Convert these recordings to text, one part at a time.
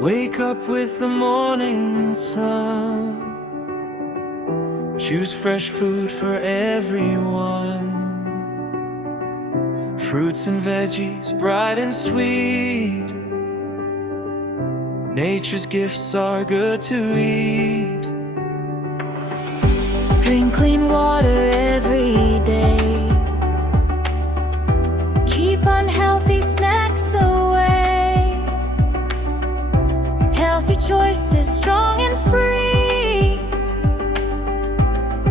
Wake up with the morning sun. Choose fresh food for everyone. Fruits and veggies, bright and sweet. Nature's gifts are good to eat. Drink clean water every day. Keep unhealthy snacks away. Healthy choices, strong and free.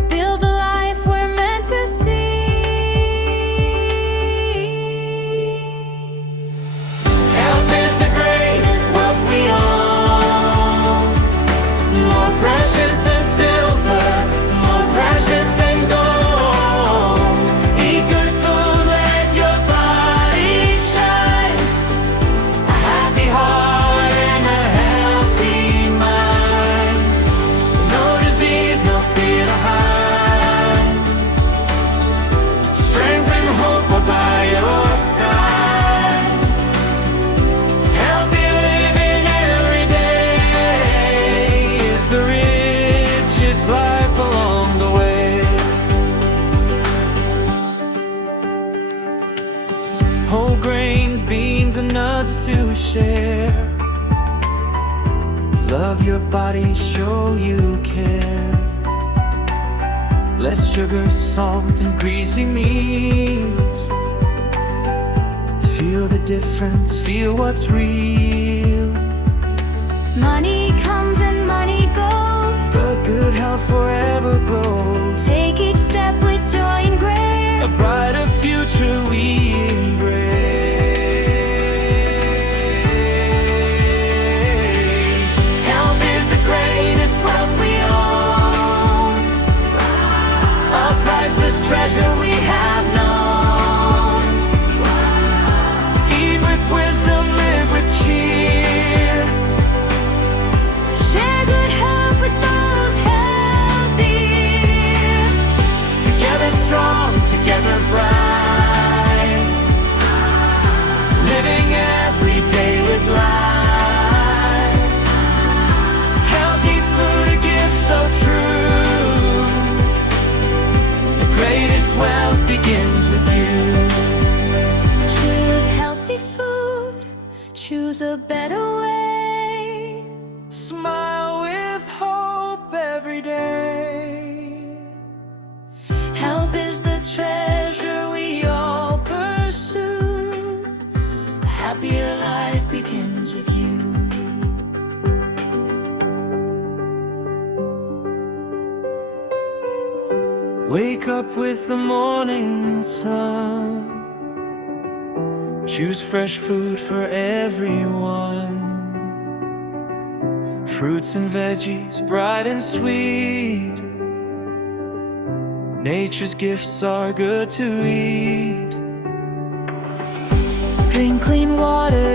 Build a life we're meant to see. Health is the greatest wealth we own. More precious than silver, more precious than gold. Eat good food, let your body shine. A happy heart and a healthy mind. No disease, no fear to hide. Strength and hope are by your side. Healthy living every day is the richest life along the way. Whole grains, beans and nuts to share. Love your body, show you care. Less sugar, salt and greasy meals. Feel the difference, feel what's real. Money comes and money goes. But good health forever grows. Take each step with joy and grace. A brighter future we embrace. Health is the greatest wealth we own. A priceless treasure we have known. Eat with wisdom, live with cheer. Share good health with those healthy. Together strong, together bright. Living every day with life. Healthy food, a gift so true. The greatest wealth begins with you. Choose healthy food. Choose a better way. Smile with hope every day. Health is the treasure we all pursue. A happier life begins with you. Wake up with the morning sun. Choose fresh food for everyone. Fruits and veggies, bright and sweet. Nature's gifts are good to eat. Drink clean water